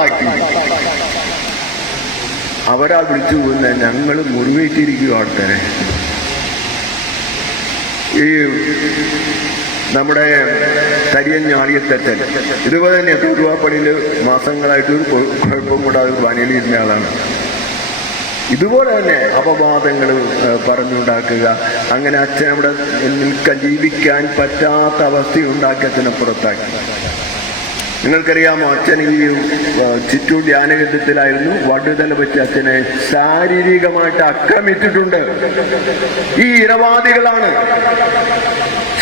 ഉണ്ടാക്കി അവരാ വിളിച്ചു പോകുന്ന ഞങ്ങൾ മുറിവേറ്റിരിക്കുകയാട്ടെ ഈ നമ്മുടെ തരിയൻ ഞാളിയത്തച്ചൻ ഇതുപോലെ തന്നെ എത്ര മാസങ്ങളായിട്ട് കുഴപ്പം കൂടാതെ പണിയിലിരുന്ന ആളാണ്. ഇതുപോലെ തന്നെ അപവാദങ്ങൾ പറഞ്ഞുണ്ടാക്കുക. അങ്ങനെ അച്ഛൻ അവിടെ നിൽക്കാൻ ജീവിക്കാൻ പറ്റാത്ത അവസ്ഥ അച്ഛനെ പുറത്താക്കി. നിങ്ങൾക്കറിയാമോ അച്ഛൻ ഈ ചുറ്റു ധ്യാനകേന്ദ്രത്തിലായിരുന്നു. വടുതല വെച്ച് അച്ഛനെ ശാരീരികമായിട്ട് ആക്രമിച്ചിട്ടുണ്ട്. ഈ ഇരവാദികളാണ്.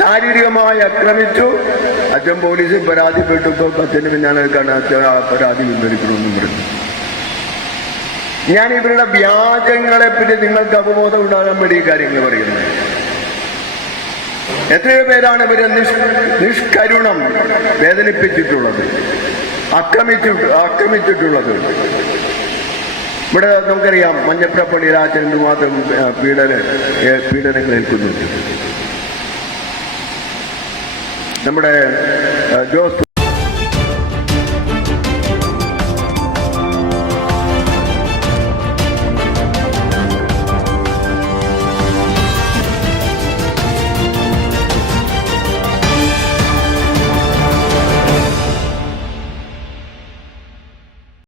ശാരീരികമായി ആക്രമിച്ചു. അച്ഛൻ പോലീസിൽ പരാതിപ്പെട്ടപ്പോൾ അച്ഛന് പിന്നാലെ കാണാൻ അച്ഛൻ ആ പരാതി പിൻവലിക്കണമെന്നും പറഞ്ഞു. ഞാൻ ഇവരുടെ വ്യാജങ്ങളെ പറ്റി നിങ്ങൾക്ക് അവബോധം ഉണ്ടാകാൻ വേണ്ടി ഈ കാര്യങ്ങൾ പറയുന്നത്. എത്രയോ പേരാണ് ഇവരെ നിഷ് നിഷ്കരുണം വേദനിപ്പിച്ചിട്ടുള്ളത് അക്രമിച്ചു ആക്രമിച്ചിട്ടുള്ളത്. ഇവിടെ നമുക്കറിയാം മഞ്ഞപ്രപ്പള്ളി രാജൻ എന്തുമാത്രം ആ, പീഡന പീഡനങ്ങൾ ഏൽക്കുന്നുണ്ട് നമ്മുടെ ജോസ്